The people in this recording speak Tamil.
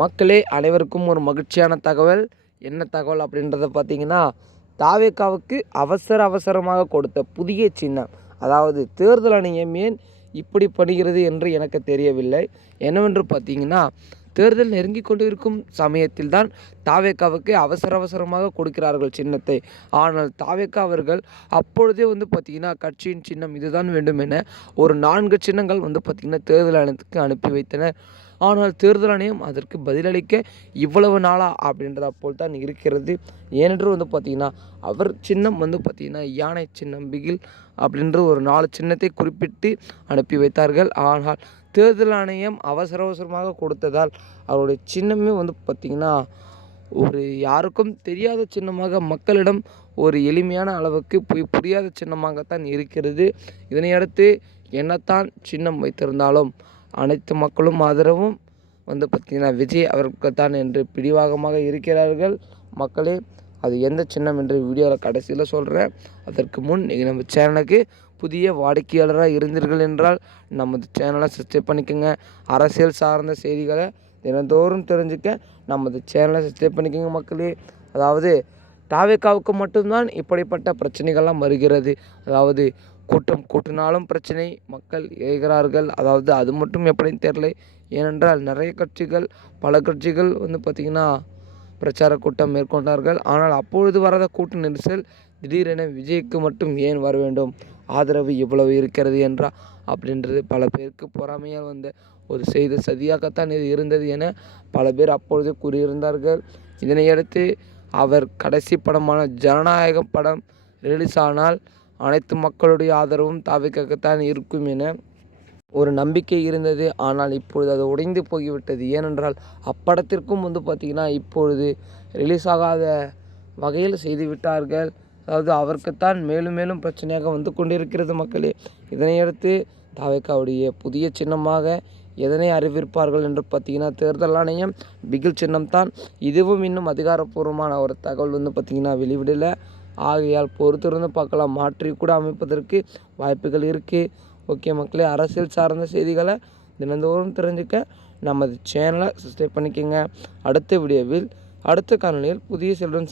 மக்களே அனைவருக்கும் ஒரு மகிழ்ச்சியான தகவல். என்ன தகவல் அப்படின்றத பார்த்தீங்கன்னா தாவேக்காவுக்கு அவசர அவசரமாக கொடுத்த புதிய சின்னம் அதாவது தேர்தல் ஆணையம் ஏன் இப்படி பண்ணுகிறது என்று எனக்கு தெரியவில்லை. என்னவென்று பார்த்தீங்கன்னா தேர்தல் நெருங்கி கொண்டிருக்கும் சமயத்தில் தான் தாவேக்காவுக்கு அவசர அவசரமாக கொடுக்கிறார்கள் சின்னத்தை. ஆனால் தாவேக்கா அவர்கள் அப்பொழுதே வந்து பார்த்திங்கன்னா கட்சியின் சின்னம் இதுதான் வேண்டும் என ஒரு நான்கு சின்னங்கள் வந்து பார்த்திங்கன்னா தேர்தல் ஆணையத்துக்கு அனுப்பி வைத்தனர். ஆனால் தேர்தல் ஆணையம் அதற்கு பதிலளிக்க இவ்வளவு நாளா அப்படின்றத போல் தான் இருக்கிறது. ஏனென்று வந்து பார்த்திங்கன்னா அவர் சின்னம் வந்து பார்த்திங்கன்னா யானை சின்னம் பிகில் அப்படின்ற ஒரு நாலு சின்னத்தை குறிப்பிட்டு அனுப்பி வைத்தார்கள். ஆனால் தேர்தல் ஆணையம் அவசர அவசரமாக கொடுத்ததால் அவருடைய சின்னமே வந்து பார்த்திங்கன்னா ஒரு யாருக்கும் தெரியாத சின்னமாக மக்களிடம் ஒரு எளிமையான அளவுக்கு போய் புரியாத சின்னமாகத்தான் இருக்கிறது. இதனை அடுத்து என்னத்தான் சின்னம் வைத்திருந்தாலும் அனைத்து மக்களும் ஆதரவும் வந்து பார்த்திங்கன்னா விஜய் அவர்களுக்குத்தான் என்று பிடிவாகமாக இருக்கிறார்கள். மக்களே அது எந்த சின்னம் என்று வீடியோவில் கடைசியில் சொல்கிறேன் அதற்கு முன் நீங்கள் நம்ம சேனலுக்கு புதிய வாடிக்கையாளராக இருந்தீர்கள் என்றால் நமது சேனலை சப்ஸ்கிரைப் பண்ணிக்கோங்க. அரசியல் சார்ந்த செய்திகளை தினந்தோறும் தெரிஞ்சுக்க நமது சேனலை சப்ஸ்கிரைப் பண்ணிக்கோங்க மக்களே. அதாவது தாவேக்காவுக்கு மட்டும்தான் இப்படிப்பட்ட பிரச்சனைகள்லாம் வருகிறது. அதாவது கூட்டம் கூட்டினாலும் பிரச்சனை மக்கள் ஏகிறார்கள். அதாவது அது மட்டும் எப்படின்னு தெரில ஏனென்றால் நிறைய கட்சிகள் பல கட்சிகள் வந்து பார்த்திங்கன்னா பிரச்சார கூட்டம் மேற்கொண்டார்கள். ஆனால் அப்பொழுது வராத கூட்ட நெரிசல் திடீரென விஜய்க்கு மட்டும் ஏன் வர வேண்டும்? ஆதரவு இவ்வளவு இருக்கிறது என்றால் அப்படின்றது பல பேருக்கு பொறாமையால் வந்த ஒரு செய்தி. சதியாகத்தான் இது இருந்தது என பல பேர் அப்பொழுது கூறியிருந்தார்கள். இதனையடுத்து அவர் கடைசி படமான ஜனநாயகம் படம் ரிலீஸ் ஆனால் அனைத்து மக்களுடைய ஆதரவும் தாவிக்கத்தான் இருக்கும் என ஒரு நம்பிக்கை இருந்தது. ஆனால் இப்பொழுது அது உடைந்து போய்விட்டது. ஏனென்றால் அப்படத்திற்கும் வந்து பார்த்திங்கன்னா இப்பொழுது ரிலீஸ் ஆகாத வகையில் செய்துவிட்டார்கள் அதாவது அவருக்குத்தான் மேலும் மேலும் பிரச்சனையாக வந்து கொண்டிருக்கிறது மக்களே. இதனையடுத்து தாவேக்காவுடைய புதிய சின்னமாக எதனை அறிவிப்பார்கள் என்று பார்த்தீங்கன்னா தேர்தல் ஆணையம் பிகில் சின்னம்தான். இதுவும் இன்னும் அதிகாரப்பூர்வமான ஒரு தகவல் வந்து பார்த்திங்கன்னா வெளிவிடலை. ஆகையால் பொறுத்திருந்து பார்க்கலாம். மாற்றி கூட அமைப்பதற்கு வாய்ப்புகள் இருக்குது ஓகே மக்களே அரசியல் சார்ந்த செய்திகளை தினந்தோறும் தெரிஞ்சுக்க நமது சேனலை சப்ஸ்கிரைப் பண்ணிக்கோங்க. அடுத்த வீடியோவில் அடுத்த காணொலியில் புதிய சில்ட்ரன்ஸ்